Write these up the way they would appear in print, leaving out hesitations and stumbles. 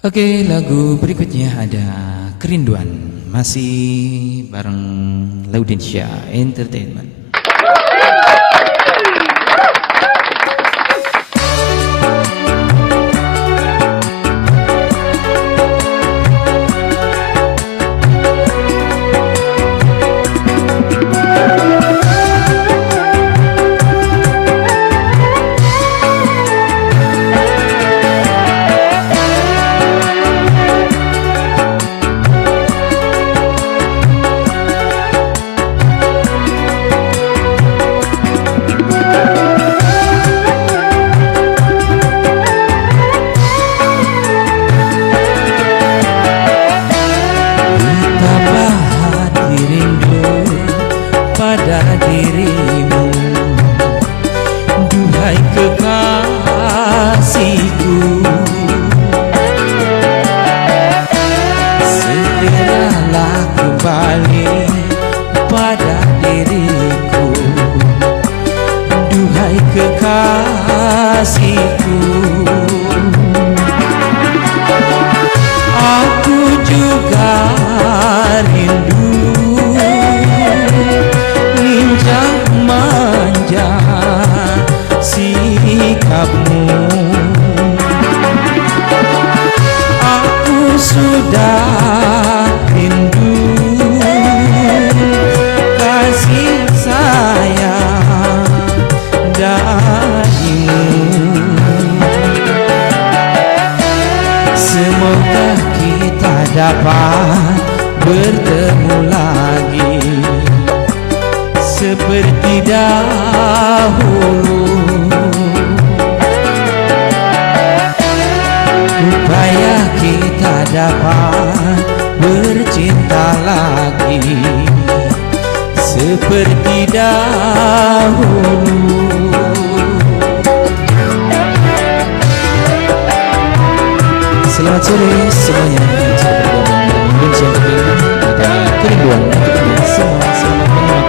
Oke, lagu berikutnya ada Kerinduan, masih bareng Laudensia Entertainment. Pada dirimu, duhai kekasihku, segeralah kembali pada diriku, duhai kekasihku. Aku juga rindu sikapmu. Aku sudah rindu kasih sayang darimu. Semoga kita dapat bertemu lagi seperti dahulu, supaya kita dapat bercinta lagi seperti dahulu. Selamat sore semuanya yang sudah bergabung dengan Indonesia Entertainment. Ada Kerinduan untuk kalian semua. Selamat menyimak.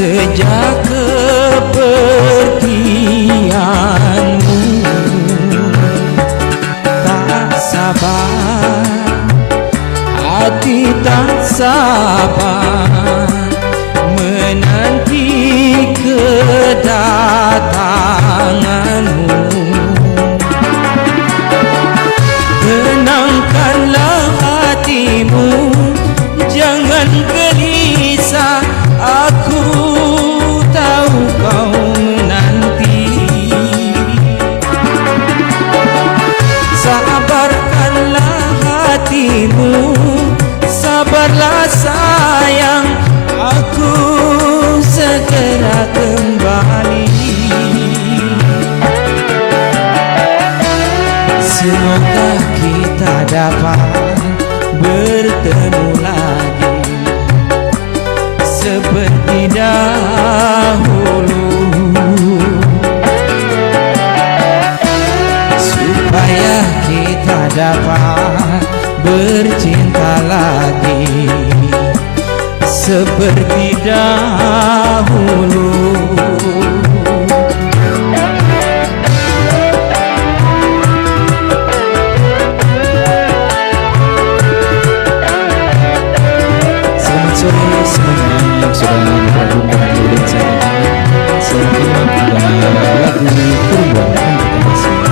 Sejak kepergianmu, tak sabar, hati tak sabar menanti kedatanganmu. Tenangkanlah hatimu, jangan gelisah. Aku tahu kau menanti. Sabarkanlah hatimu, sabarlah sayang. Aku segera kembali. Semoga kita dapat bertemu lagi seperti dahulu, supaya kita dapat bercinta lagi seperti dahulu. Selamat sore semuanya yang sudah bergabung dengan Laudensia Entertainment. Selamat menyimak lagu Kerinduan untuk kita semua.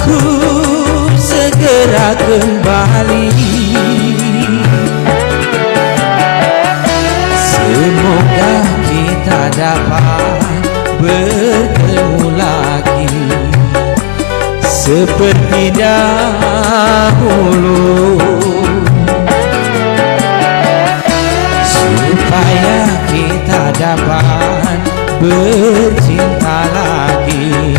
aku segera kembali. Semoga kita dapat bertemu lagi seperti dahulu, supaya kita dapat bercinta lagi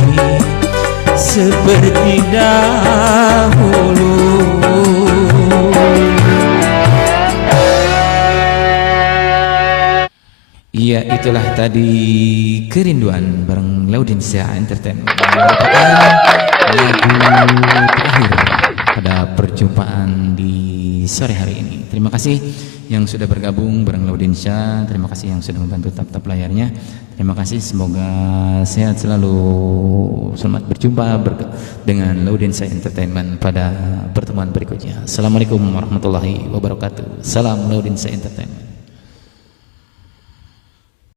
seperti dahulu. Ya, itulah tadi Kerinduan bareng Laudinsia Entertainment, merupakan lagu terakhir pada perjumpaan di sore hari ini. Terima kasih yang sudah bergabung bareng Laudinsia, terima kasih yang sudah membantu tap-tap layarnya. Terima kasih, semoga sehat selalu. Selamat berjumpa dengan Laudinsia Entertainment pada pertemuan berikutnya. Assalamualaikum warahmatullahi wabarakatuh. Salam Laudinsia Entertainment.